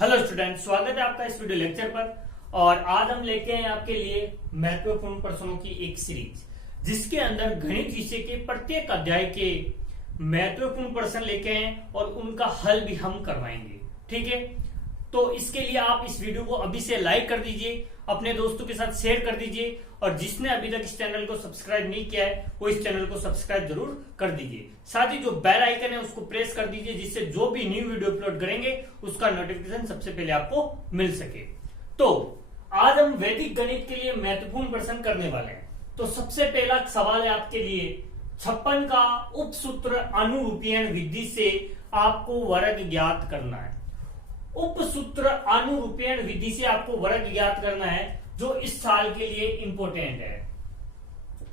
Hello student, स्वागत है आपका इस वीडियो लेक्चर पर। और आज हम लेके आए आपके लिए महत्वपूर्ण प्रश्नों की एक सीरीज, जिसके अंदर गणित विषय के प्रत्येक अध्याय के महत्वपूर्ण प्रश्न लेके आए और उनका हल भी हम करवाएंगे। ठीक है, तो इसके लिए आप इस वीडियो को अभी से लाइक कर दीजिए, अपने दोस्तों के साथ शेयर कर दीजिए, और जिसने अभी तक इस चैनल को सब्सक्राइब नहीं किया है वो इस चैनल को सब्सक्राइब जरूर कर दीजिए। साथ ही जो बेल आइकन है उसको प्रेस कर दीजिए, जिससे जो भी न्यू वीडियो अपलोड करेंगे उसका नोटिफिकेशन सबसे पहले आपको मिल सके। तो आज हम वैदिक गणित के लिए महत्वपूर्ण प्रश्न करने वाले हैं। तो सबसे पहला सवाल है आपके लिए, 56 का उपसूत्र अनुरूपीयन विधि से आपको वर्ग ज्ञात करना है। उपसूत्र अनुरूपीयन विधि से आपको वर्ग ज्ञात करना है, जो इस साल के लिए इंपॉर्टेंट है,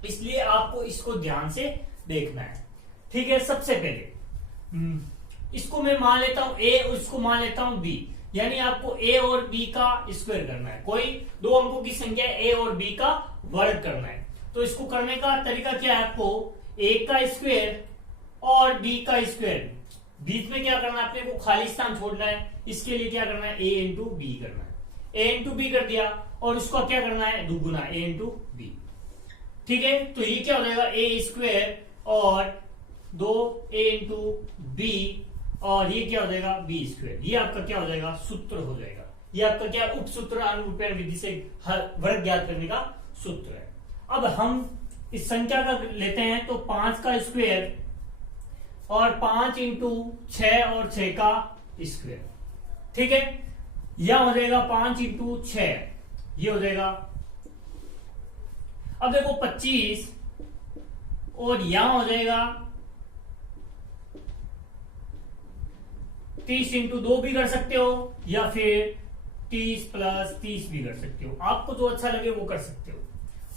इसलिए आपको इसको ध्यान से देखना है। ठीक है, सबसे पहले इसको मैं मान लेता हूं ए और इसको मान लेता हूं बी, यानी आपको ए और बी का स्क्वायर करना है। कोई दो अंकों की संख्या ए और बी का वर्ग करना है। तो इसको करने का तरीका क्या है, आपको ए का स्क्वायर और बी का स्क्वायर, बीच में क्या करना है, अपने को खाली स्थान छोड़ना है। इसके लिए क्या करना है, ए इंटू बी करना है। ए इंटू बी कर दिया और उसका क्या करना है, दुगुना ए इंटू बी। ठीक है, तो ये क्या हो जाएगा, ए स्क्वायर और 2 ए इंटू बी, और ये क्या हो जाएगा, बी स्क्वायर। ये आपका क्या हो जाएगा, सूत्र हो जाएगा। ये आपका क्या, उपसूत्र अनुरूपीयन विधि से वर्ग ज्ञात करने का सूत्र है। अब हम इस संख्या का लेते हैं, तो 5 का स्क्वायर और 5 इंटू 6 और 6 का स्क्वायर। ठीक है, यह हो जाएगा 5 इंटू 6, ये हो जाएगा। अब देखो 25, और यहां हो जाएगा 30 इंटू 2 भी कर सकते हो, या फिर 30 प्लस 30 भी कर सकते हो। आपको जो अच्छा लगे वो कर सकते हो।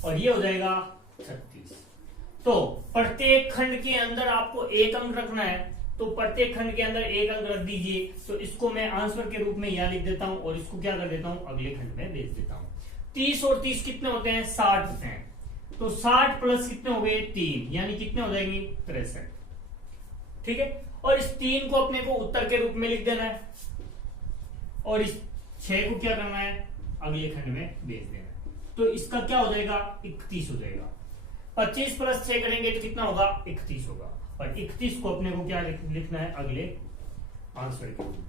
और ये हो जाएगा 36। तो प्रत्येक खंड के अंदर आपको एक अंक रखना है, तो प्रत्येक खंड के अंदर एक अंक रख दीजिए। तो इसको मैं आंसर के रूप में यहां लिख देता हूं, और इसको क्या कर देता हूं, अगले खंड में भेज देता हूं। 30 और 30 कितने होते हैं, 60 होते हैं। तो 60 प्लस कितने हो गए, 3, यानी कितने हो जाएंगे, 63। ठीक है, और इस 3 को अपने को उत्तर के रूप में लिख देना है, और इस 6 को क्या करना है, अगले खंड में भेज देना है। तो इसका क्या हो जाएगा, 31 हो जाएगा। 25 प्लस 6 करेंगे तो कितना होगा, 31 होगा। और 31 को अपने को क्या लिखना है, अगले आंसर के रूप में।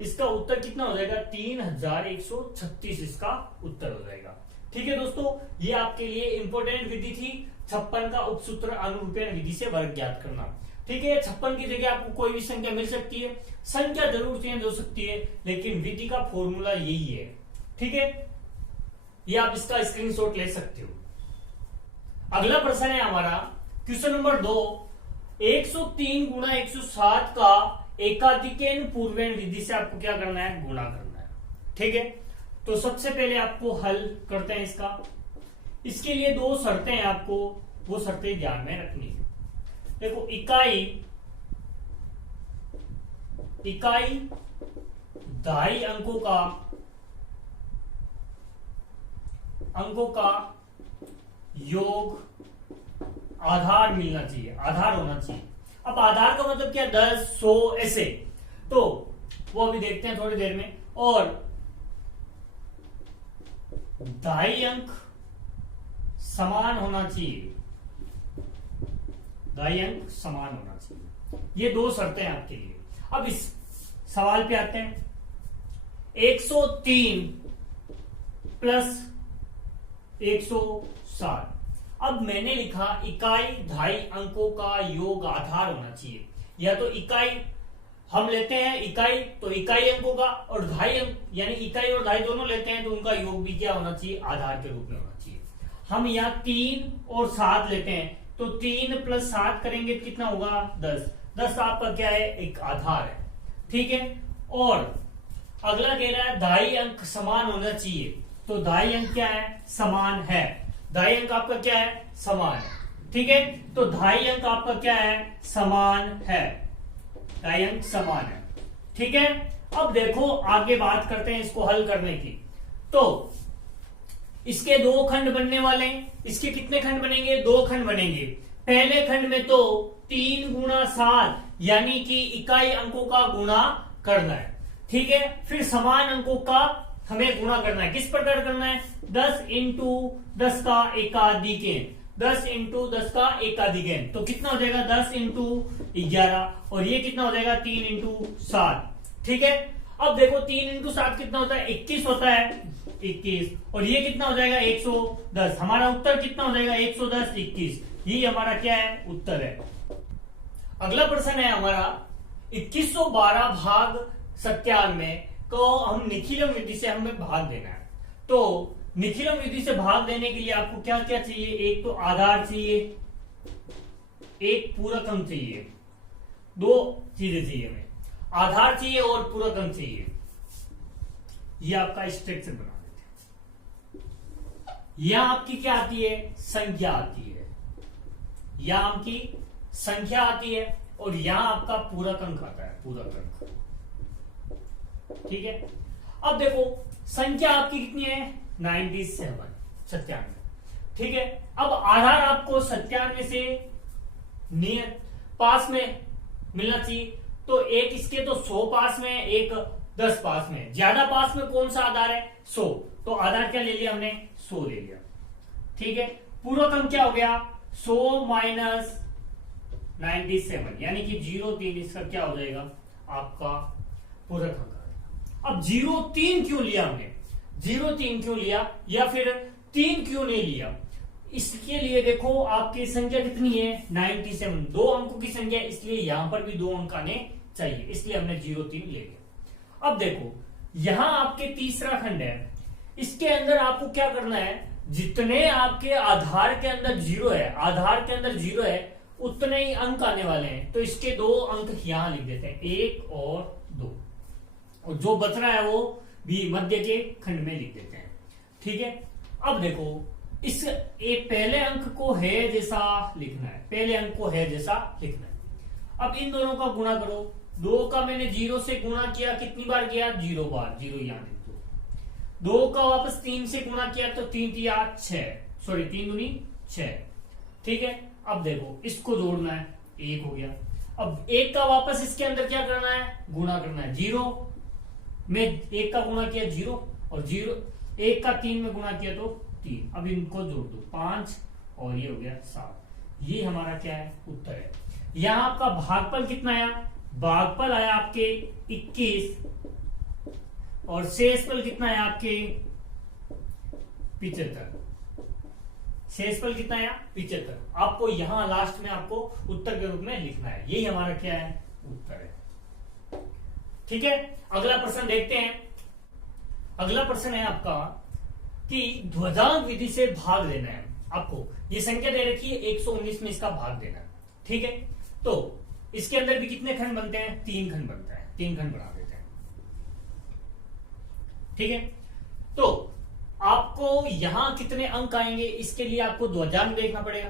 इसका उत्तर कितना हो जाएगा, 3136 इसका उत्तर हो जाएगा। ठीक है दोस्तों, ये आपके लिए इंपॉर्टेंट विधि थी, 56 का उपसूत्र अनुरूपीयन विधि से वर्ग ज्ञात करना। ठीक है, 56 की जगह आपको कोई भी संख्या मिल सकती है, संख्या जरूर चेंज हो सकती है, लेकिन विधि का फॉर्मूला यही है। ठीक है, ये आप इसका स्क्रीनशॉट ले सकते हो। अगला प्रश्न है हमारा क्वेश्चन नंबर 2, 103 गुणा 107 का एकाधिकेन पूर्वेण विधि से आपको क्या करना है, गुणा करना है। ठीक है, तो सबसे पहले आपको हल करते हैं इसका। इसके लिए 2 शर्तें हैं, आपको वो शर्तें ध्यान में रखनी है। देखो, इकाई दहाई अंकों का योग आधार मिलना चाहिए, आधार होना चाहिए। अब आधार का मतलब क्या, 10, 100 ऐसे, तो वो अभी देखते हैं थोड़ी देर में। और दहाई अंक समान होना चाहिए, दहाई अंक समान होना चाहिए। ये 2 शर्तें हैं आपके लिए। अब इस सवाल पे आते हैं। 103 प्लस 107। अब मैंने लिखा इकाई दहाई अंकों का योग आधार होना चाहिए। या तो इकाई हम लेते हैं, इकाई तो इकाई अंकों का, और दहाई अंक यानी इकाई और दहाई दोनों लेते हैं, तो उनका योग भी क्या होना चाहिए, आधार के रूप में होना चाहिए। हम यहाँ 3 और 7 लेते हैं, तो 3 प्लस 7 करेंगे तो कितना होगा, 10। 10 आपका क्या है, एक आधार है। ठीक है, और अगला कह रहा है दहाई अंक समान होना चाहिए, तो दहाई अंक क्या है, समान है। दहाई अंक आपका क्या है, समान है। ठीक है, तो दहाई अंक आपका क्या है, समान है। दहाई अंक समान है। ठीक है, अब देखो आगे बात करते हैं इसको हल करने की। तो इसके 2 खंड बनने वाले हैं। इसके कितने खंड बनेंगे, 2 खंड बनेंगे। पहले खंड में तो 3 गुणा 7 यानी कि इकाई अंकों का गुणा करना है। ठीक है, फिर समान अंकों का हमें गुणा करना है। किस प्रकार करना है? 10 इंटू 10 का एकाधिक 10 इंटू 10 का एकाधिक, तो कितना हो जाएगा 10 इंटू 11 और ये कितना हो जाएगा 3 इंटू 7। ठीक है, अब देखो 3 इंटू 7 कितना होता है? 21 होता है, 21 और ये कितना हो जाएगा 110। हमारा उत्तर कितना हो जाएगा 110 21, ये हमारा क्या है? उत्तर है। अगला प्रश्न है हमारा 2112 भाग 97 को हम निखिलम विधि से हमें भाग देना है। तो निखिलम विधि से भाग देने के लिए आपको क्या क्या चाहिए? एक तो आधार चाहिए, एक पूरक अंक चाहिए, दो चीजें चाहिए हमें, आधार चाहिए और पूरक अंक चाहिए। ये आपका स्ट्रक्चर बना देते हैं। यहां आपकी क्या आती है? संख्या आती है, यहां आपकी संख्या आती है और यहां आपका पूरक अंक आता है, पूरक अंक। ठीक है, अब देखो संख्या आपकी कितनी है? 97। ठीक है, अब आधार आपको 97 से नियत पास में मिलना चाहिए, तो एक इसके तो 100 पास में, एक 10 पास में। ज्यादा पास में कौन सा आधार है? 100, तो आधार क्या ले लिया हमने? 100 ले लिया। ठीक है, पूरक अंक क्या हो गया? 100 माइनस 97 यानी कि 0.3, इसका क्या हो जाएगा? आपका पूरक अंक। अब 0.3 क्यों लिया हमने? 0.3 क्यों लिया या फिर 3 क्यों नहीं लिया? इसके लिए देखो आपकी संख्या कितनी है? 97, 2 अंकों की संख्या, इसलिए यहां पर भी 2 अंक आने चाहिए, इसलिए हमने 0.3 ले लिया। अब देखो यहां आपके तीसरा खंड है, इसके अंदर आपको क्या करना है? जितने आपके आधार के अंदर 0 है, आधार के अंदर 0 है, उतने ही अंक आने वाले हैं, तो इसके 2 अंक यहां लिख देते हैं, 1 और 2, और जो बच रहा है वो भी मध्य के खंड में लिख देते हैं। ठीक है, अब देखो इस पहले अंक को है जैसा लिखना है, पहले अंक को है जैसा लिखना है। अब इन दोनों का गुणा करो, 2 का मैंने 0 से गुणा किया, कितनी बार किया? 0 बार, 0 यहां लिख दो। 2 का वापस 3 से गुणा किया तो 3 3 6, सॉरी 3 दूनी 6। ठीक है, अब देखो इसको जोड़ना है, 1 हो गया। अब 1 का वापस इसके अंदर क्या करना है? गुणा करना है। 0 में 1 का गुणा किया 0, और 1 का 3 में गुणा किया तो 3। अब इनको जोड़ दो, 5 और ये हो गया 7। ये हमारा क्या है? उत्तर है। यहां आपका भागफल कितना आया? भागफल आया आपके 21 और शेषफल कितना है आपके? 75। शेषफल कितना आया? 75। आपको यहां लास्ट में आपको उत्तर के रूप में लिखना है, यही हमारा क्या है? उत्तर है। ठीक है, अगला प्रश्न देखते हैं। अगला प्रश्न है आपका कि ध्वजांक विधि से भाग देना है आपको। ये संख्या दे रखी है 119 में इसका भाग देना है। ठीक है, तो इसके अंदर भी कितने खंड बनते हैं? 3 खंड बनता है, 3 खंड बना देते हैं। ठीक है, तो आपको यहां कितने अंक आएंगे इसके लिए आपको ध्वजांक देखना पड़ेगा।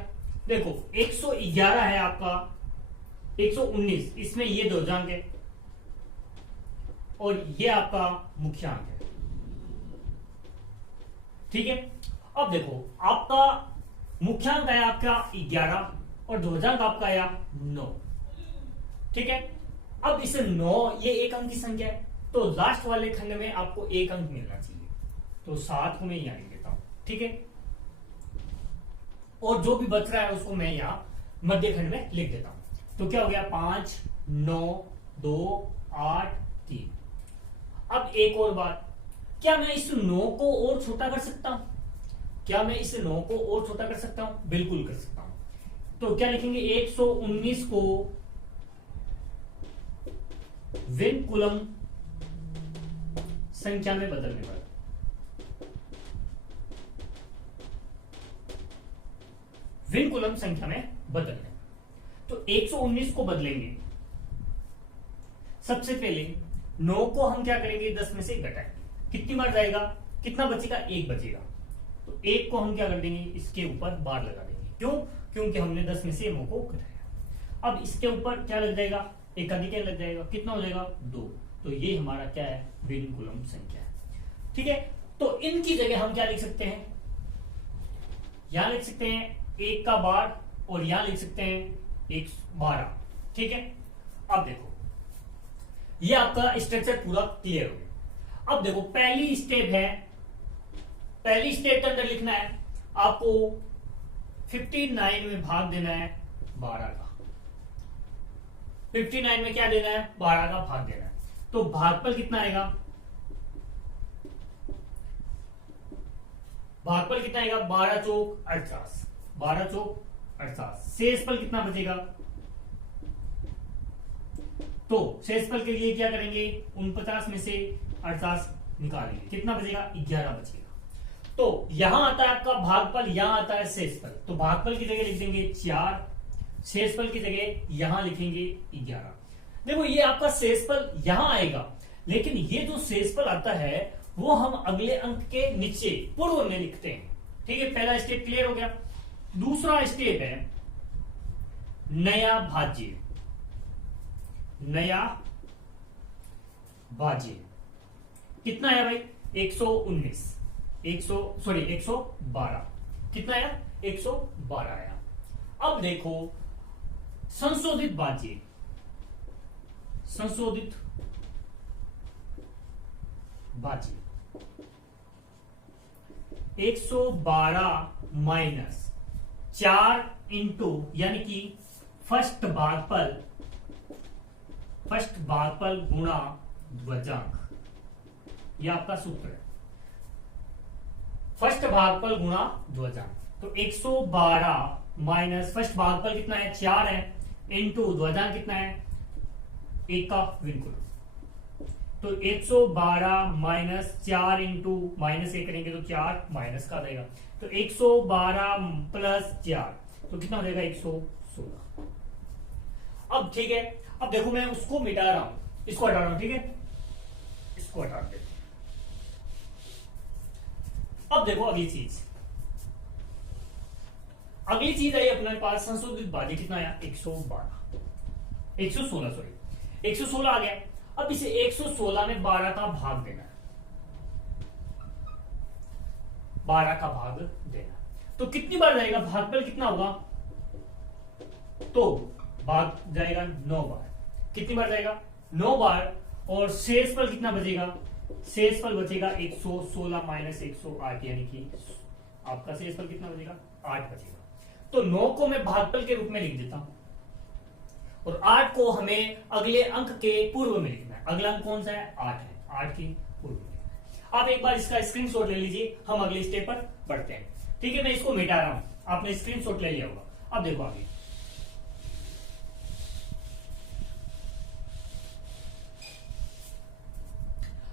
देखो 111 है आपका, 119 इसमें ये ध्वजांक है और ये आपका मुख्यांक है। ठीक है, अब देखो आपका मुख्यांक आया आपका 11 और ध्वजांक आपका आया 9। ठीक है, अब इसे 9, ये एक अंक की संख्या है, तो लास्ट वाले खंड में आपको 1 अंक मिलना चाहिए, तो 7 को मैं यहां लिख देता हूं। ठीक है, और जो भी बच रहा है उसको मैं यहां मध्य खंड में लिख देता हूं। तो क्या हो गया? 5 9 2 8 3। अब एक और बात, क्या मैं इस 9 को और छोटा कर सकता हूं? क्या मैं इस 9 को और छोटा कर सकता हूं? बिल्कुल कर सकता हूं। तो क्या लिखेंगे? 119 को विनकुलम संख्या में बदलने पर, विनकुलम संख्या में बदलने, तो 119 को बदलेंगे। सबसे पहले 9 को हम क्या करेंगे? 10 में से घटाएंगे। कितनी बार जाएगा? कितना बचेगा? 1 बचेगा, तो 1 को हम क्या कर देंगे? इसके ऊपर बार लगा देंगे। क्यों? क्योंकि हमने 10 में से 9 को घटाया। अब इसके ऊपर क्या लग जाएगा? एक अधिक लग जाएगा। कितना हो जाएगा? 2। तो ये हमारा क्या है? विनकुलम संख्या है। ठीक है, तो इनकी जगह हम क्या लिख सकते हैं? यहां लिख सकते हैं 1 का बार और यहां लिख सकते हैं 112। ठीक है, अब देखो ये आपका स्ट्रक्चर पूरा क्लियर हो गया। अब देखो पहली स्टेप के अंदर लिखना है आपको 59 में भाग देना है 12 का। 59 में क्या देना है? 12 का भाग देना है। तो भागफल कितना आएगा? भागफल कितना आएगा? 12 चौक 48, 12 चौक 48। शेषफल कितना बचेगा? तो शेषफल के लिए क्या करेंगे? 49 में से 48 निकालेंगे, कितना बचेगा? 11 बचेगा। तो यहां आता है आपका भागफल, यहां आता है शेषफल। तो भागफल की जगह लिख देंगे 4, शेषफल की जगह यहां लिखेंगे 11। देखो ये आपका शेषफल यहां आएगा, लेकिन ये जो शेषफल आता है वो हम अगले अंक के नीचे पूर्व में लिखते हैं। ठीक है, पहला स्टेप क्लियर हो गया। दूसरा स्टेप है नया भाज्य। नया भाज्य कितना है भाई? 119, 112। कितना आया? 112 आया। अब देखो संशोधित भाज्य, संशोधित भाज्य 112 माइनस 4 इंटू, यानी कि फर्स्ट भागफल गुणा ध्वजांक। यह आपका सूत्र है, फर्स्ट भागफल गुणा ध्वजांक। तो 112 माइनस फर्स्ट भागफल कितना है? 4 है, इंटू ध्वजांक कितना है? 1 का विनकुल। तो 112 माइनस 4 इंटू माइनस 1 करेंगे तो 4 माइनस का देगा। तो 112 प्लस 4 तो कितना हो जाएगा? 116। अब ठीक है, अब देखो मैं उसको मिटा रहा हूं, इसको हटा रहा हूं। ठीक है, इसको हटा देते हैं। अब देखो अगली चीज आई अपने पास संशोधित भाज्य। कितना आया? 116 आ गया। अब इसे 116 में 12 का भाग देना है, 12 का भाग देना। तो कितनी बार जाएगा? भागफल कितना होगा? तो भाग जाएगा 9 बार। कितनी बार जाएगा? 9 बार। और शेषफल कितना बचेगा? शेषफल बचेगा 116 माइनस 108, यानी कि आपका शेषफल कितना बचेगा? 8 बचेगा। तो 9 को मैं भागफल के रूप में लिख देता हूं और 8 को हमें अगले अंक के पूर्व में लिखना है। अगला अंक कौन सा है? 8 है, 8 के पूर्व में। आप एक बार इसका स्क्रीनशॉट ले लीजिए, हम अगले स्टेप पर बढ़ते हैं। ठीक है, मैं इसको मिटा रहा हूं, आपने स्क्रीनशॉट ले लिया होगा। अब देखो आगे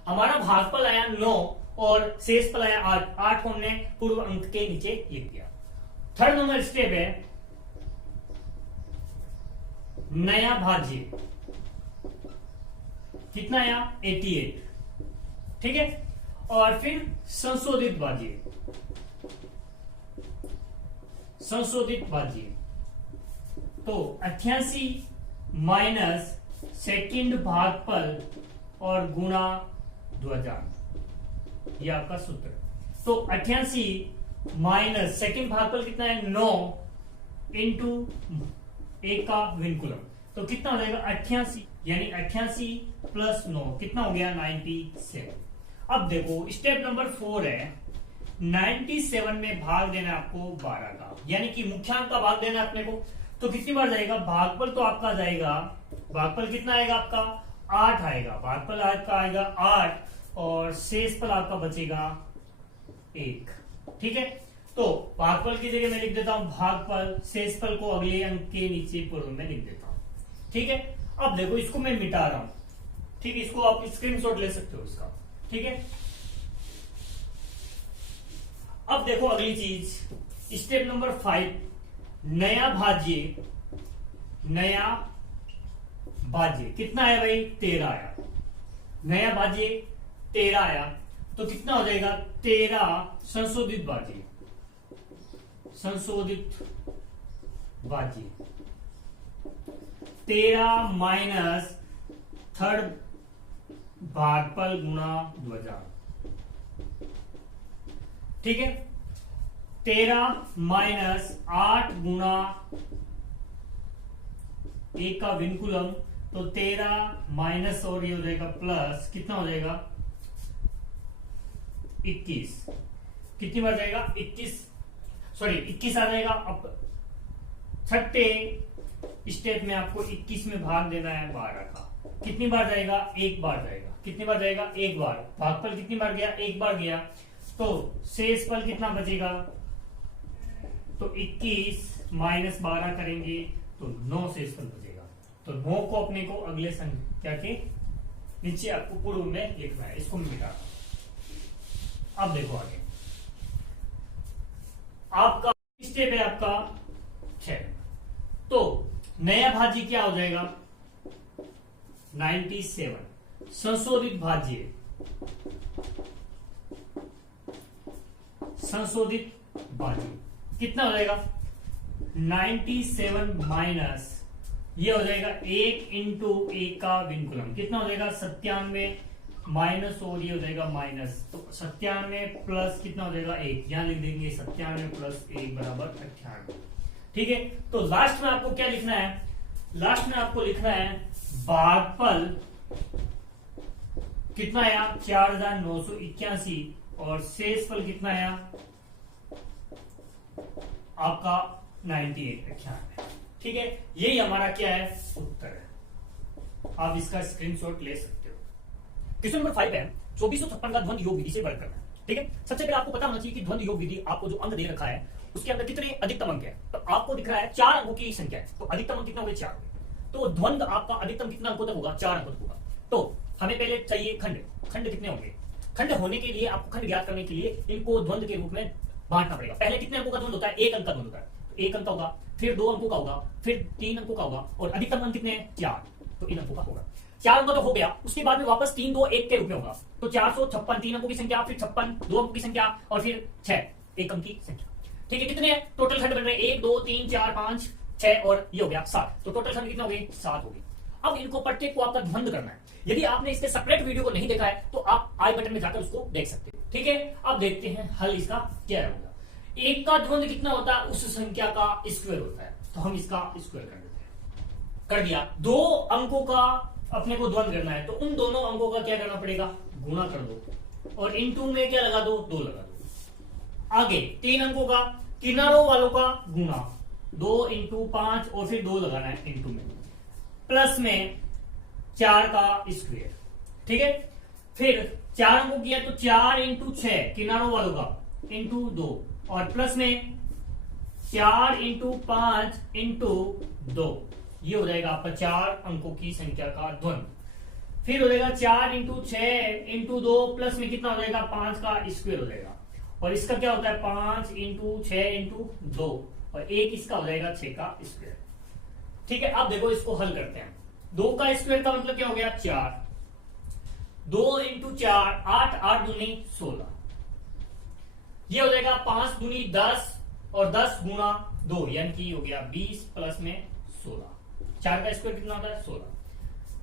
हमारा भागफल आया 9 और शेषफल आया 8। 8 को हमने पूर्व अंक के नीचे लिख दिया। थर्ड नंबर स्टेप है नया भाज्य। कितना आया? 88। ठीक है, और फिर संशोधित भाज्य। संशोधित भाज्य तो 88 माइनस सेकंड भागफल और गुणा ध्वजांक। यह आपका सूत्र। तो 88 माइनस सेकंड भागफल कितना है? 9 इंटू 1 का विनकुलम। तो कितना हो जाएगा? 88, यानी 88 प्लस 9 कितना हो गया? 97। अब देखो स्टेप नंबर 4 है 97 में भाग देना आपको 12 का, यानी कि मुख्यांक का भाग देना अपने को। तो कितनी बार जाएगा? भागफल तो आपका जाएगा, भागफल कितना आएगा आपका? 8 आएगा। भागफल आपका आएगा 8 और शेषफल आपका बचेगा 1। ठीक है, तो भागफल की जगह मैं लिख देता हूं भागफल, शेषफल को अगले अंक के नीचे पूर्व में लिख देता हूं। ठीक है, अब देखो इसको मैं मिटा रहा हूं। ठीक है, इसको आप स्क्रीनशॉट ले सकते हो इसका। ठीक है, अब देखो अगली चीज स्टेप नंबर 5 नया भाज्य। नया भाज्य कितना आया भाई? 13 आया। नया भाज्य 13 आया तो कितना हो जाएगा? 13 संशोधित भाज्य। संशोधित भाज्य 13 माइनस थर्ड भागफल गुणा ध्वजांक। ठीक है, 13 माइनस 8 गुणा 1 का विनकुलम तो 13 माइनस और ये हो जाएगा प्लस, कितना हो जाएगा 21। कितनी बार जाएगा 21 आ जाएगा। अब छठे स्टेप में आपको 21 में भाग देना है 12 का। कितनी बार जाएगा, एक बार जाएगा। कितनी बार जाएगा, एक बार। भागफल कितनी बार गया, एक बार गया। तो शेष फल कितना बचेगा, तो 21 माइनस 12 करेंगे तो 9 शेष फल बचेगा। तो 9 को अपने को अगले संख्या के नीचे आपको पूर्व में लिखना है। इसको मैं मिटा, अब देखो आगे आपका स्टेप है आपका 6। तो नया भाज्य क्या हो जाएगा 97। संशोधित भाज्य, कितना हो जाएगा 97 माइनस ये हो जाएगा 1 इंटू 1 का विनकुलम, कितना हो जाएगा 97 माइनस और ये हो जाएगा माइनस, तो 97 प्लस कितना हो जाएगा 1, यहां लिख देंगे 97 प्लस 1 बराबर 98। ठीक है, तो लास्ट में आपको क्या लिखना है, लास्ट में आपको लिखना है भागफल कितना आया 4981 और शेषफल कितना आया आपका 98। ठीक है, यही हमारा क्या है उत्तर है। आप इसका स्क्रीनशॉट ले सकते हो। क्वेश्चन नंबर 5 है 2456 का द्वंद्व योग विधि से वर्ग करना है। ठीक है, सबसे पहले आपको पता होना चाहिए कि द्वंद्व योग विधि आपको जो अंक दे रखा है उसके अंदर कितने अधिकतम अंक है। तो आपको दिख रहा है 4 अंकों की संख्या है, तो अधिकतम अंक कितना होगा 4। तो द्वंद्व आपका अधिकतम कितना अंकों तक होगा 4 अंकों तक होगा। तो हमें पहले चाहिए खंड, खंड कितने होंगे। खंड होने के लिए आपको खंड ज्ञात करने के लिए इनको द्वंद्व के रूप में बांटना पड़ेगा। पहले कितने अंकों का द्वंद्व होता है, 1 अंक का द्वंद्व होता है। तो 1 अंक का होगा, फिर 2 अंकों का होगा, फिर 3 अंकों का होगा और अधिकतम अंक कितने हैं 4, तो इन अंकों का होगा। 4 अंकों तो हो गया, उसके बाद में वापस 3 2 1 के रूप में होगा। तो 456 3 अंकों की संख्या, फिर 56 2 अंकों की संख्या और फिर 6 1 अंक की संख्या। ठीक है, कितने टोटल खंड बन रहे हैं 1 2 3 4 5 6 और ये हो गया 7। तो टोटल खंड कितने हो गए 7 हो गए। अब इनको प्रत्येक को आपका द्वंद्व करना है। यदि आपने इसके सेपरेट वीडियो को नहीं देखा है तो आप आई बटन में जाकर उसको देख सकते हो। ठीक है, अब देखते हैं हल इसका क्या होगा। 1 का द्वंद्व कितना होता है, उस संख्या का स्क्वायर होता है। तो हम इसका स्क्वायर कर देते हैं। कर दिया। 2 अंकों का अपने को द्वंद्व करना है, तो उन दोनों अंकों का क्या करना पड़ेगा, गुणा कर दो और इनटू में क्या लगा दो, 2 लगा दो। आगे 3 अंकों का किनारों वालों का गुणा, 2 इंटू 5 और फिर 2 लगाना है इंटू में, प्लस में 4 का स्क्वायर। ठीक है, फिर 4 अंकों किया तो 4 इंटू 6 किनारों वालों का इंटू 2 और प्लस में 4 इंटू 5 इंटू 2, ये हो जाएगा आपका 4 अंकों की संख्या का द्वंद्व। फिर हो जाएगा 4 इंटू 6 इंटू 2 प्लस में कितना हो जाएगा 5 का स्क्वायर हो जाएगा और इसका क्या होता है 5 इंटू 6 इंटू 2 और एक इसका हो जाएगा 6 का स्क्वायर। ठीक है, अब देखो इसको हल करते हैं। 2 का स्क्वायर का मतलब क्या हो गया 4, 2 इंटू 4 8 8 दूनी 16, ये हो जाएगा 5 दूनी 10 और 10 गुणा 2 यानी कि हो गया 20 प्लस में 16। 4 का स्क्वायर कितना होता है 16।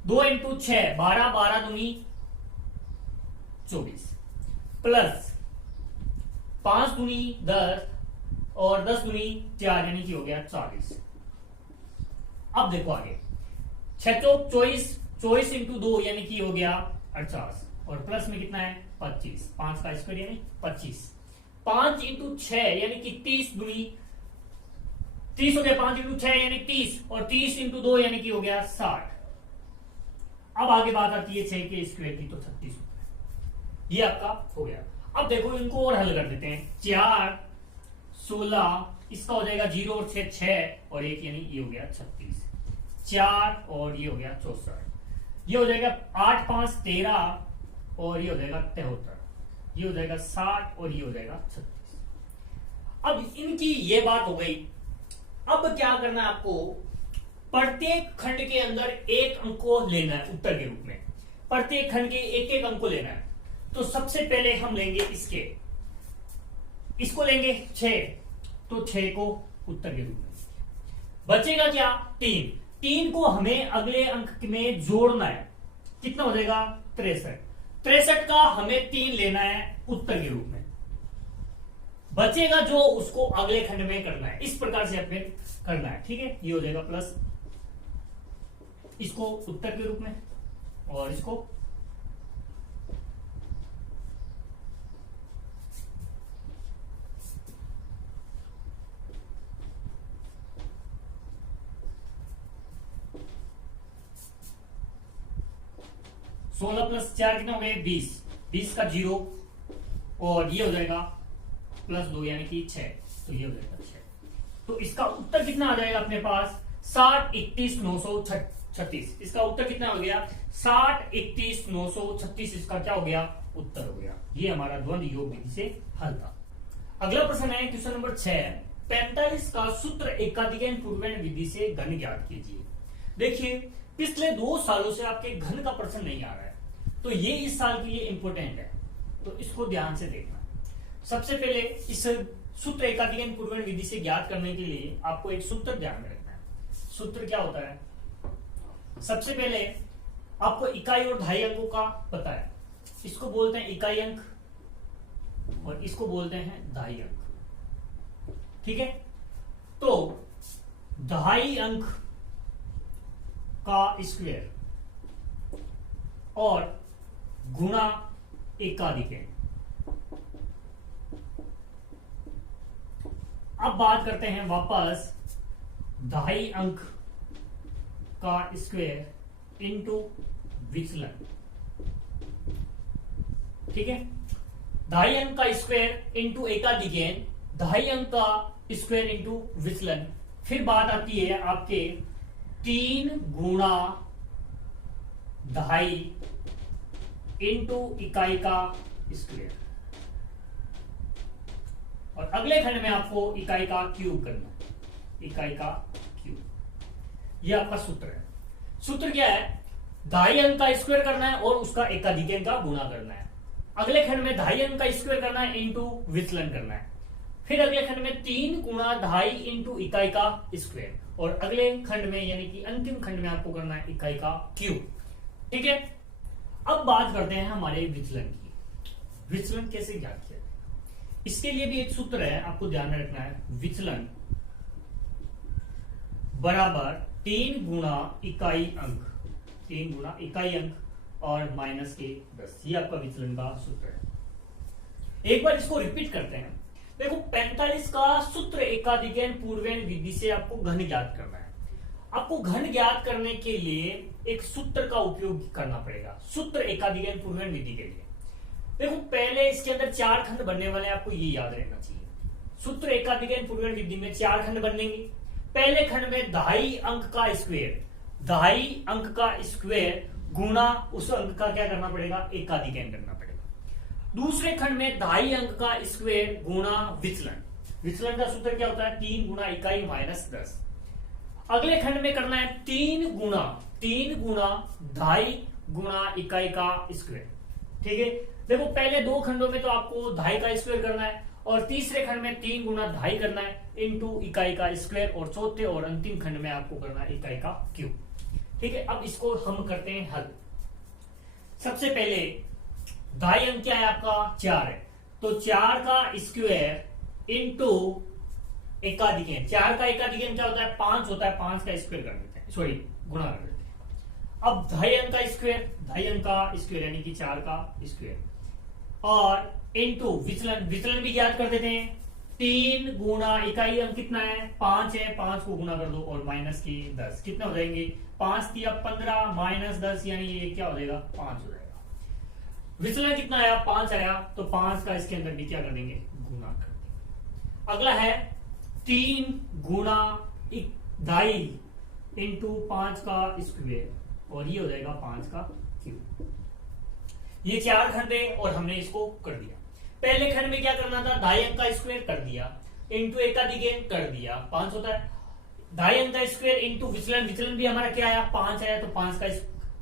2 इंटू 6 12 12 दूनी 24 प्लस 5 दूनी 10 और 10 दूनी 4 यानी कि हो गया 40। अब देखो आगे 6 चौक 24, 24 इंटू 2 यानी कि हो गया 48 और प्लस में कितना है 25, 5 का स्क्वायर यानी 25। 5 इंटू 6 यानी कि 30 दूनी 30 हो गया, 5 इंटू 6 यानी 30 और 30 इंटू 2 यानी कि हो गया 60। अब आगे बात आती है 6 के स्क्वायर की, तो 36 होता है। ये आपका हो गया। अब देखो इनको और हल कर देते हैं। 4 16 इसका हो जाएगा 0 और 6 6 और 1 यानी ये हो गया 36, 4 और ये हो गया 64, ये हो जाएगा 8 5 13 और ये हो जाएगा 73, ये हो जाएगा 60 और ये हो जाएगा 36। अब इनकी ये बात हो गई। अब क्या करना है आपको, प्रत्येक खंड के अंदर एक अंक को लेना है उत्तर के रूप में। प्रत्येक खंड के एक एक अंक को लेना है। तो सबसे पहले हम लेंगे इसको लेंगे 6, तो 6 को उत्तर के रूप में। बचेगा क्या 3, 3 को हमें अगले अंक में जोड़ना है। कितना हो जाएगा 63, 63 का हमें 3 लेना है उत्तर के रूप में। बचेगा जो उसको अगले खंड में करना है। इस प्रकार से हमें करना है। ठीक है, ये हो जाएगा प्लस इसको उत्तर के रूप में और इसको सोलह प्लस 4 कितना हो गया 20, 20 का 0 और ये हो जाएगा +2 यानी कि 6, तो ये हो जाएगा 6। तो इसका उत्तर कितना आ जाएगा अपने पास 60 31 936। इसका उत्तर कितना हो गया 60 31 936। इसका क्या हो गया उत्तर हो गया। ये हमारा द्वंद्व योग विधि से हल था। अगला प्रश्न है क्वेश्चन नंबर 6, 45 का सूत्र एकाधिकरण पूर्वण विधि से घन ज्ञात कीजिए। देखिए पिछले 2 सालों से आपके घन का प्रश्न नहीं आ रहा है, तो ये इस साल के लिए इंपोर्टेंट है, तो इसको ध्यान से देखना। सबसे पहले इस सूत्र एकाधिकरण पूर्वण विधि से ज्ञात करने के लिए आपको एक सूत्र ध्यान में रखना है। सूत्र क्या होता है, सबसे पहले आपको इकाई और दहाई अंकों का पता है। इसको बोलते हैं इकाई अंक और इसको बोलते हैं दहाई अंक। ठीक है, तो दहाई अंक का स्क्वायर और गुणा एकाधिकरण। अब बात करते हैं वापस दहाई अंक का स्क्वायर इनटू विचलन। ठीक है, दहाई अंक का स्क्वायर इनटू एकाधिकरण, दहाई अंक का स्क्वायर इनटू विचलन। फिर बात आती है आपके 3 गुणा दहाई इनटू इकाई का स्क्वायर, और अगले खंड में आपको इकाई का क्यूब करना है। इकाई का क्यूब, यह आपका सूत्र है। सूत्र क्या है, दहाई अंक का स्क्वायर करना है और उसका एकाधिकरण का गुणा करना है। अगले खंड में दहाई अंक का स्क्वायर करना है इंटू विचलन करना है। फिर अगले खंड में 3 गुणा दहाई इंटू इकाई का स्क्वायर, और अगले खंड में यानी कि अंतिम खंड में आपको करना है इकाई का क्यूब। ठीक है, अब बात करते हैं हमारे विचलन की। विचलन कैसे ज्ञात किया, इसके लिए भी एक सूत्र है, आपको ध्यान में रखना है। विचलन बराबर 3 गुणा इकाई अंक, 3 गुणा इकाई अंक और माइनस के 10। ये आपका विचलन का सूत्र है। एक बार इसको रिपीट करते हैं। देखो 45 का सूत्र एकाधिकरण पूर्वण विधि से आपको घन ज्ञात करना है। आपको घन ज्ञात करने के लिए एक सूत्र का उपयोग करना पड़ेगा, सूत्र एकाधिकरण पूर्वण विधि के लिए। देखो पहले इसके अंदर 4 खंड बनने वाले हैं, आपको ये याद रहना चाहिए। सूत्र एकाधिकरण पूर्वण विधि में 4 खंड बनेंगे। पहले खंड में दहाई अंक का स्क्वायर, दहाई अंक का स्क्वायर गुणा उस अंक का क्या करना पड़ेगा, एकाधिकरण करना पड़ेगा। दूसरे खंड में दहाई अंक का स्क्वायर गुणा विचलन। विचलन का सूत्र क्या होता है, 3 गुणा इकाई माइनस 10। अगले खंड में करना है 3 गुणा दहाई गुणा इकाई का स्क्वायर। ठीक है, देखो पहले 2 खंडों में तो आपको दहाई का स्क्वायर करना है, और तीसरे खंड में 3 गुणा दहाई करना है इनटू इकाई का स्क्वायर, और चौथे और अंतिम खंड में आपको करना है इकाई का क्यूब। ठीक है, अब इसको हम करते हैं हल। सबसे पहले दहाई अंक क्या है आपका 4 है, तो 4 का स्क्वायर इनटू एकाधिकरण। 4 का एकाधिकरण क्या होता है 5 होता है, 5 का स्क्वायर कर देते हैं, सॉरी गुणा कर देते हैं। अब दहाई अंक का स्क्वायर, दहाई अंक का स्क्वायर यानी कि 4 का स्क्वायर, और इनटू विचलन, विचलन भी ज्ञात कर देते हैं। 3 गुणा इकाई अंक कितना है 5 है, 5 को गुणा कर दो और माइनस की 10। कितना हो जाएंगे 5 3 15 माइनस 10 यानी ये क्या हो जाएगा 5 हो जाएगा। विचलन कितना आया 5 आया, तो 5 का इसके अंदर भी क्या कर देंगे गुणा कर देंगे। अगला है 3 गुणा दहाई इंटू 5 का स्क्वायर, और ये हो जाएगा 5 का क्यूब। ये 4 खंड है और हमने इसको कर दिया। पहले खंड में क्या करना था, दहाई अंक का स्क्वायर कर दिया इंटू एकाधिकरण कर दिया, 5 होता है। दहाई अंक का स्क्वायर इंटू विचलन, विचलन भी हमारा क्या आया 5 आया, तो 5 का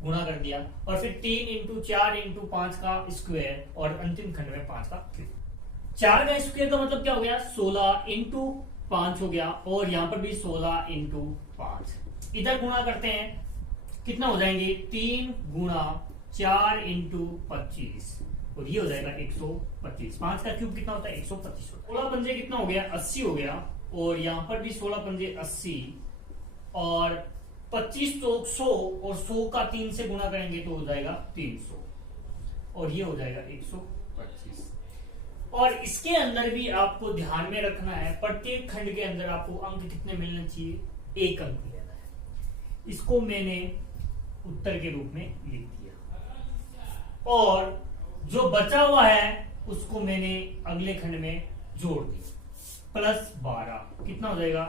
गुणा कर दिया, और फिर 3 इंटू 4 इंटू 5 का स्क्वायर, और अंतिम खंड में 5 का क्यूब। 4 का स्क्वायर का मतलब क्या हो गया 16 इंटू 5 हो गया, और यहां पर भी 16 इंटू 5। इधर गुणा करते हैं, कितना हो जाएंगे 3 गुणा 4 इंटू 25, और ये हो जाएगा 125। 5 का क्यूब कितना होता है 125 होता है। 16 पंजे कितना हो गया 80 हो गया, और यहां पर भी 16 पंजे 80, और 25 चौक 100 और 100 का 3 से गुणा करेंगे तो हो जाएगा 300 और ये हो जाएगा 125। और इसके अंदर भी आपको ध्यान में रखना है, प्रत्येक खंड के अंदर आपको अंक कितने मिलने चाहिए, 1 अंक लेना है। इसको मैंने उत्तर के रूप में लिख दिया और जो बचा हुआ है उसको मैंने अगले खंड में जोड़ दिया, प्लस 12 कितना हो जाएगा,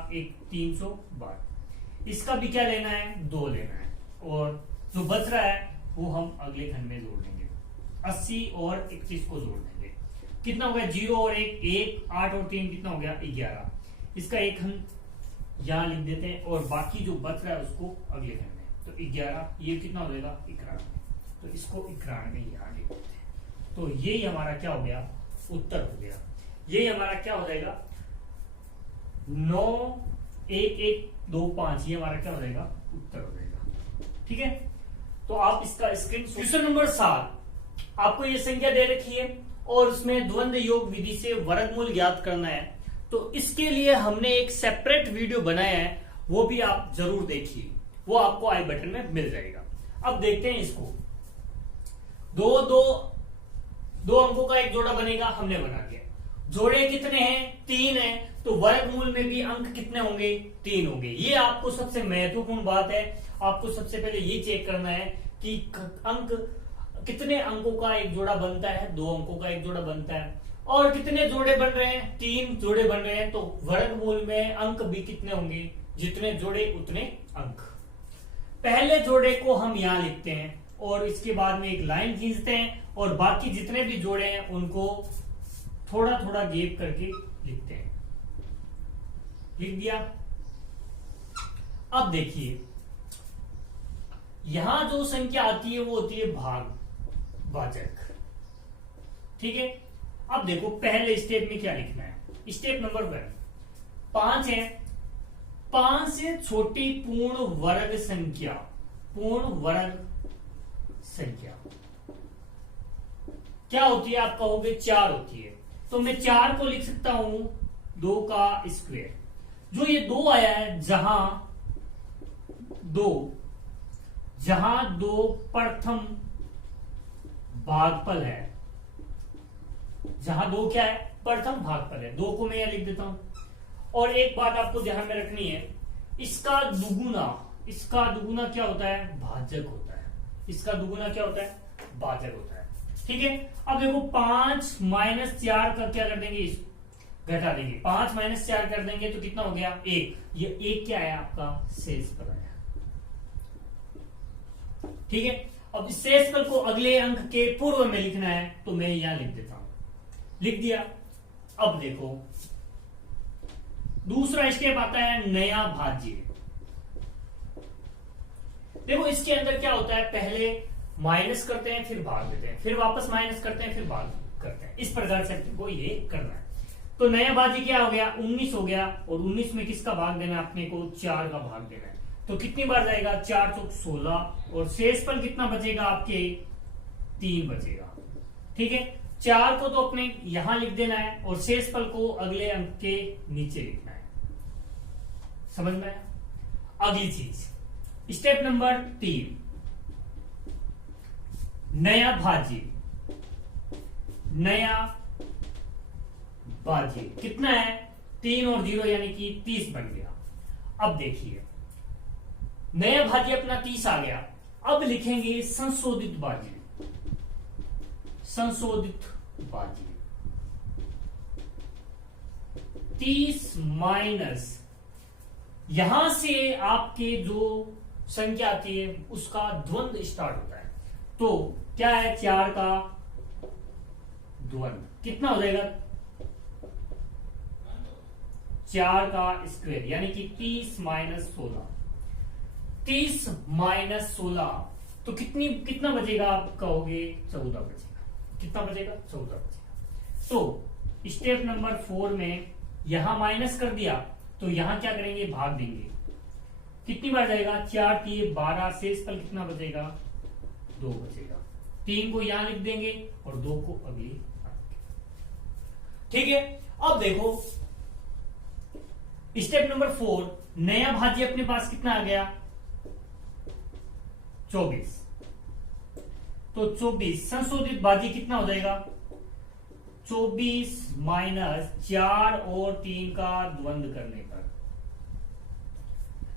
312। इसका भी क्या लेना है, 2 लेना है और जो बच रहा है वो हम अगले खंड में जोड़ देंगे। 80 और 31 को जोड़ देंगे, कितना हो गया, 0 और 1, 8 और 3 कितना हो गया, 11। इसका एक हम यहां लिख देते हैं और बाकी जो बच रहा है उसको अगले खंड में, तो 11, ये कितना हो जाएगा, 91, तो इसको 91 यहां लिख देते हैं। तो यही हमारा क्या हो गया, उत्तर हो गया। यही हमारा क्या हो जाएगा, 9 1 1 2 5, ये हमारा क्या हो जाएगा, उत्तर हो जाएगा। ठीक है, तो आप इसका स्क्रीन। क्वेश्चन नंबर 7, आपको ये संख्या दे रखी है और उसमें द्वंद्व योग विधि से वर्गमूल ज्ञात करना है। तो इसके लिए हमने एक सेपरेट वीडियो बनाया है, वो भी आप जरूर देखिए, वो आपको आई बटन में मिल जाएगा। अब देखते हैं इसको। दो अंकों का एक जोड़ा बनेगा, हमने बना दिया। जोड़े कितने हैं, 3 है, तो वर्गमूल में भी अंक कितने होंगे, 3 होंगे। ये आपको सबसे महत्वपूर्ण बात है। आपको सबसे पहले ये चेक करना है कि अंक कितने अंकों का एक जोड़ा बनता है, 2 अंकों का एक जोड़ा बनता है। और कितने जोड़े बन रहे हैं, 3 जोड़े बन रहे हैं, तो वर्गमूल में अंक भी कितने होंगे, जितने जोड़े उतने अंक। पहले जोड़े को हम यहां लिखते हैं और इसके बाद में एक लाइन खींचते हैं और बाकी जितने भी जोड़े हैं उनको थोड़ा थोड़ा गैप करके लिखते हैं। लिख दिया। अब देखिए, यहां जो संख्या आती है वो होती है भागवाचक। ठीक है, अब देखो पहले स्टेप में क्या लिखना है। स्टेप नंबर 1 5 है। 5 से छोटी पूर्ण वर्ग संख्या, पूर्ण वर्ग संख्या क्या होती है, आप कहोगे 4 होती है, तो मैं 4 को लिख सकता हूं 2 का स्क्वायर। जो ये 2 आया है, जहां 2 प्रथम भागफल है, जहां 2 क्या है, प्रथम भागफल है, 2 को मैं यहां लिख देता हूं। और एक बात आपको ध्यान में रखनी है, इसका दुगुना क्या होता है, भाजक होता है। इसका दुगुना क्या होता है, भाजक होता है। ठीक है, अब देखो 5 माइनस 4 का क्या कर देंगे, घटा देंगे। 5 माइनस 4 कर देंगे तो कितना हो गया, 1। ये 1 क्या है, आपका शेषफल आया। ठीक है, अब इस शेषफल को अगले अंक के पूर्व में लिखना है, तो मैं यहां लिख देता हूं। लिख दिया। अब देखो दूसरा स्टेप आता है नया भाज्य। देखो इसके अंदर क्या होता है, पहले माइनस करते हैं फिर भाग देते हैं, फिर वापस माइनस करते हैं फिर भाग करते हैं। इस प्रकार से आपको ये करना है। तो नया भाज्य क्या हो गया, 19 हो गया और 19 में किसका भाग देना है, अपने को 4 का भाग देना है। तो कितनी बार जाएगा, 4 चौक 16 और शेषफल कितना बचेगा, आपके 3 बचेगा। ठीक है, 4 को तो अपने यहां लिख देना है और शेषफल को अगले अंक के नीचे लिखना है। समझ में आया। अगली चीज, स्टेप नंबर 3 नया भाज्य। कितना है, 3 और 0 यानी कि 30 बन गया। अब देखिए नया भाज्य अपना 30 आ गया। अब लिखेंगे संशोधित भाज्य। 30 माइनस यहां से आपके जो संख्या आती है उसका द्वंद्व स्टार्ट होता है। तो क्या है, 4 का द्वंद्व कितना हो जाएगा, 4 का स्क्वायर यानी कि 30 माइनस 16। 30 माइनस 16 तो कितना बचेगा, आप कहोगे 14 बचेगा। कितना बचेगा, 14 बचेगा। तो स्टेप नंबर 4 में यहां माइनस कर दिया तो यहां क्या करेंगे, भाग देंगे। कितनी बार जाएगा, 4 3 12, शेषफल कितना बचेगा, 2 बचेगा। 3 को यहां लिख देंगे और 2 को अगली। ठीक है, अब देखो स्टेप नंबर 4 नया भाज्य अपने पास कितना आ गया, 24। तो 24 संशोधित भाज्य कितना हो जाएगा? 24 माइनस 4 और 3 का द्वंद्व करने पर।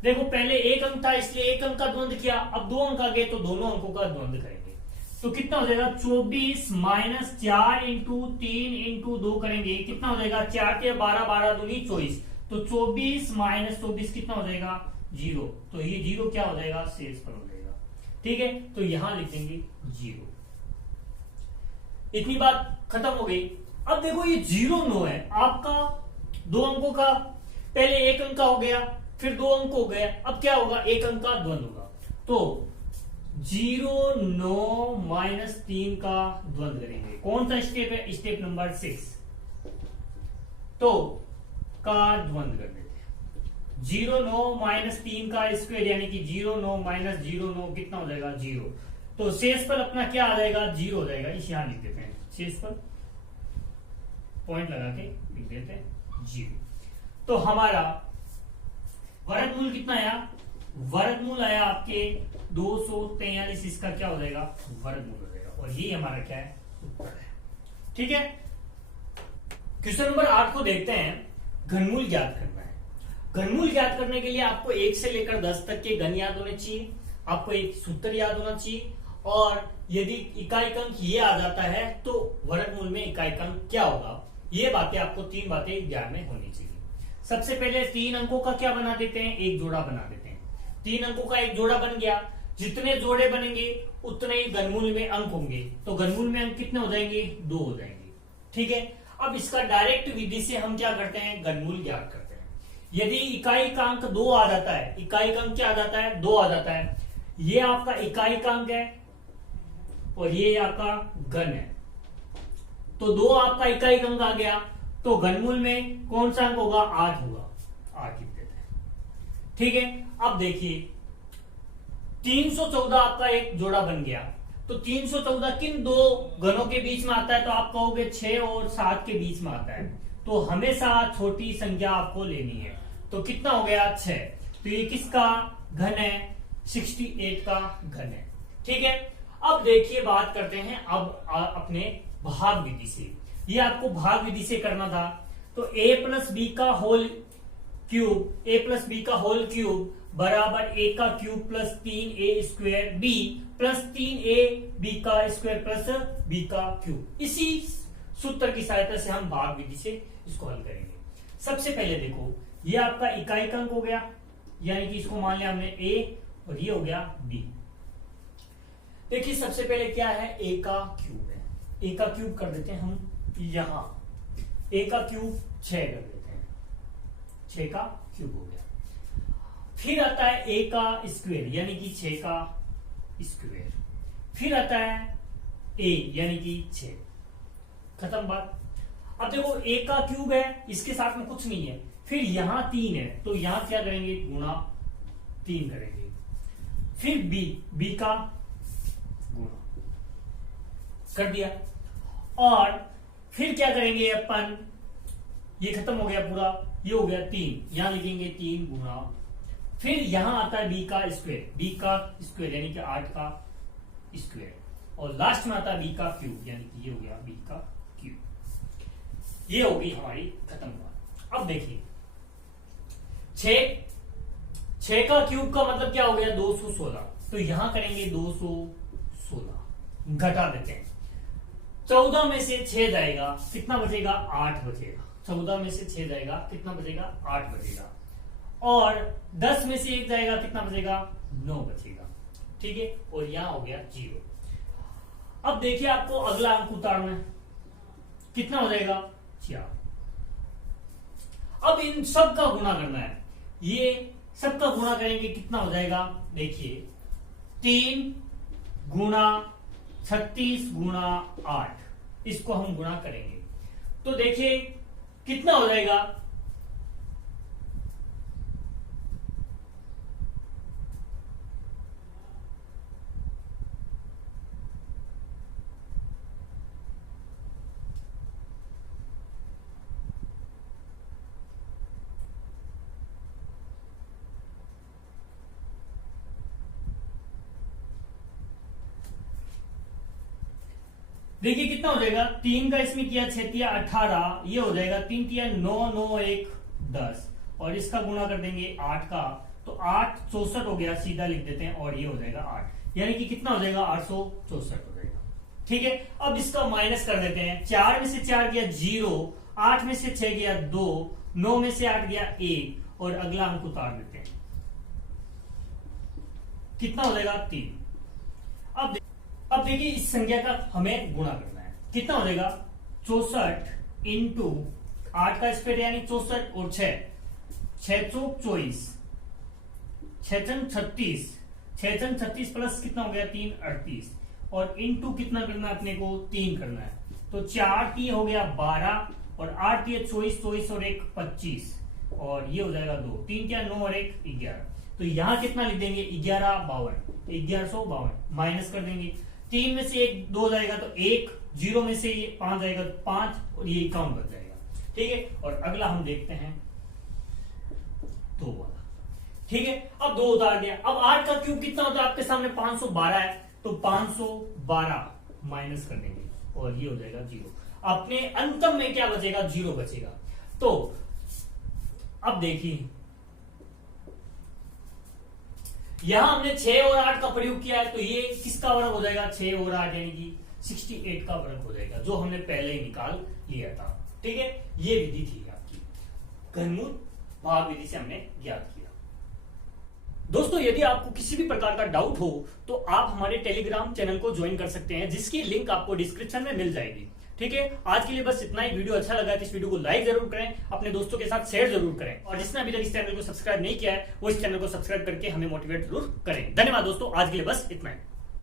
देखो पहले एक अंक था इसलिए एक अंक का द्वंद्व किया, अब 2 अंक आ गए तो दोनों अंकों का द्वंद्व करेंगे। तो कितना हो जाएगा? 24 माइनस 4 इंटू 3 इंटू 2 करेंगे, कितना हो जाएगा? 4 के 12, 12 दूनी 24। तो 24 माइनस 24 कितना हो जाएगा? 0। तो ये 0 क्या हो जाएगा? शेष पर हो जाएगा। ठीक है, तो यहां लिख देंगे 0। इतनी बात खत्म हो गई। अब देखो ये 0 9 है आपका 2 अंकों का, पहले एक अंक का हो गया, फिर 2 अंक हो गया, अब क्या होगा? एक अंक का द्वंद्व होगा। तो 0 9 माइनस 3 का द्वंद्व करेंगे। कौन सा स्टेप है? Step number 6। तो का द्वंद्व कर देते हैं। 0 9 माइनस 3 का स्क्वायर यानी कि 0 9 माइनस 0 9 कितना हो जाएगा? 0। तो शेष पर अपना क्या आ जाएगा? 0 हो जाएगा। इस यहां लिख देते हैं, शेष पर पॉइंट लगा के लिख देते हैं 0। तो हमारा वर्गमूल कितना आया? वर्गमूल आया आपके 243। इसका क्या हो जाएगा? वर्गमूल हो जाएगा। और ये हमारा क्या है? उत्तर है। ठीक है, क्वेश्चन नंबर 8 को देखते हैं। घनमूल ज्ञात करना है। घनमूल ज्ञात करने के लिए आपको 1 से लेकर 10 तक के घन याद होने चाहिए, आपको एक सूत्र याद होना चाहिए, और यदि इकाई अंक ये आ जाता है तो वर्गमूल में इकाई अंक क्या होगा, ये बातें आपको 3 बातें ध्यान में होनी चाहिए। सबसे पहले 3 अंकों का क्या बना देते हैं? एक जोड़ा बना देते हैं। 3 अंकों का एक जोड़ा बन गया, जितने जोड़े बनेंगे उतने ही घनमूल में अंक होंगे। तो घनमूल में अंक कितने हो जाएंगे? 2 हो जाएंगे। ठीक है, अब इसका डायरेक्ट विधि से हम क्या करते हैं? घनमूल ज्ञात करते हैं। यदि इकाई का अंक 2 आ जाता है, इकाई का अंक क्या आ जाता है? 2 आ जाता है। ये आपका इकाई का अंक है और ये आपका घन है। तो 2 आपका इकाई का अंक आ गया, तो घनमूल में कौन सा अंक होगा? 8 होगा। 8 लिख देते हैं। ठीक है, अब देखिए 314 आपका एक जोड़ा बन गया। तो 314 किन 2 घनों के बीच में आता है? तो आप कहोगे 6 और 7 के बीच में आता है। तो हमेशा छोटी संख्या आपको लेनी है। तो कितना हो गया? 6। तो ये किसका घन है? 68 का घन है। ठीक है, अब देखिए बात करते हैं अब अपने भाग विधि से। ये आपको भाग विधि से करना था। तो a प्लस बी का whole cube, a plus B का होल क्यूब बराबर a का cube plus 3a square b plus 3a b का स्क्वायर प्लस b का क्यूब। इसी सूत्र की सहायता से हम भाग विधि से इसको हल करेंगे। सबसे पहले देखो, ये आपका इकाई का अंक हो गया, यानी कि इसको मान लिया हमने a और ये हो गया b। देखिए सबसे पहले क्या है? a का क्यूब है। a का क्यूब कर देते हैं हम यहां, a का क्यूब 6 कर देते हैं, 6 का क्यूब हो गया। फिर आता है a का स्क्वायर यानी कि 6 का स्क्वायर, फिर आता है a यानी कि 6। खत्म बात। अब देखो a का क्यूब है, इसके साथ में कुछ नहीं है, फिर यहां 3 है तो यहां क्या करेंगे? गुणा 3 करेंगे। फिर b का गुणा कर दिया, और फिर क्या करेंगे अपन? ये खत्म हो गया पूरा, ये हो गया 3, यहां लिखेंगे 3 गुणा। फिर यहां आता है b का स्क्वायर, b का स्क्वायर यानी कि 8 का स्क्वायर, और लास्ट में आता है b का क्यूब यानी कि ये हो गया b का क्यूब। ये होगी हमारी खत्म बात। अब देखिए 6 का क्यूब का मतलब क्या हो गया? 216। तो यहां करेंगे 216, घटा देते हैं। 14 में से 6 जाएगा, कितना बचेगा? 8 बचेगा। 14 में से 6 जाएगा, कितना बचेगा? 8 बचेगा। और 10 में से 1 जाएगा, कितना बचेगा? 9 बचेगा। ठीक है, और यहां हो गया 0। अब देखिए आपको अगला अंक उतारना है, कितना हो जाएगा? 4। अब इन सब का गुणा करना है, ये सब का गुणा करेंगे, कितना हो जाएगा? देखिए 3 गुणा 36 गुणा 8, इसको हम गुणा करेंगे तो देखिए कितना हो जाएगा? देखिए कितना हो जाएगा, 3 का इसमें किया 6 तिया 18, ये हो जाएगा 3 तिया 9, 9 1 10, और इसका गुणा कर देंगे 8 का, तो 8 64 हो गया, सीधा लिख देते हैं, और ये हो जाएगा 8, यानी कि कितना हो जाएगा 864 हो जाएगा। ठीक है, अब इसका माइनस कर देते हैं। 4 में से 4 गया 0, 8 में से 6 गया 2, 9 में से 8 गया 1, और अगला अंक उतार देते हैं, कितना हो जाएगा 3। अब देखिए इस संख्या का हमें गुणा करना है, कितना हो जाएगा 64 इंटू 8 का स्क्वायर यानी 64 और 6 चौक 24, 6 36, 6 36 प्लस कितना हो गया 3 38, और इंटू कितना करना है अपने को 3 करना है, तो 4 टी हो गया 12, और 8 टी 24, 24 और 1 25, और ये हो जाएगा 2, 3 क्या 9 और 1 11, तो यहां कितना लिख देंगे 1152 माइनस कर देंगे। 3 में से 1 2 जाएगा तो 1, 0 में से ये 5 जाएगा तो 5, और ये 51 बच जाएगा। ठीक है, और अगला हम देखते हैं 2 वाला। ठीक है, अब 2 उतार दिया। अब 8 का क्यूब कितना होता है आपके सामने 512 है, तो 512 माइनस कर देंगे, और ये हो जाएगा 0। अपने अंतम में क्या बचेगा 0 बचेगा। तो अब देखिए यहां हमने 6 और 8 का प्रयोग किया है, तो ये किसका वर्ग हो जाएगा 6 और 8 यानी कि 68 का वर्ग हो जाएगा, जो हमने पहले ही निकाल लिया था। ठीक है, ये विधि थी आपकी, घनमूल भाग विधि से हमने ज्ञात किया। दोस्तों यदि आपको किसी भी प्रकार का डाउट हो तो आप हमारे टेलीग्राम चैनल को ज्वाइन कर सकते हैं, जिसकी लिंक आपको डिस्क्रिप्शन में मिल जाएगी। ठीक है, आज के लिए बस इतना ही। वीडियो अच्छा लगा तो इस वीडियो को लाइक जरूर करें, अपने दोस्तों के साथ शेयर जरूर करें, और जिसने अभी तक इस चैनल को सब्सक्राइब नहीं किया है वो इस चैनल को सब्सक्राइब करके हमें मोटिवेट जरूर करें। धन्यवाद दोस्तों, आज के लिए बस इतना ही।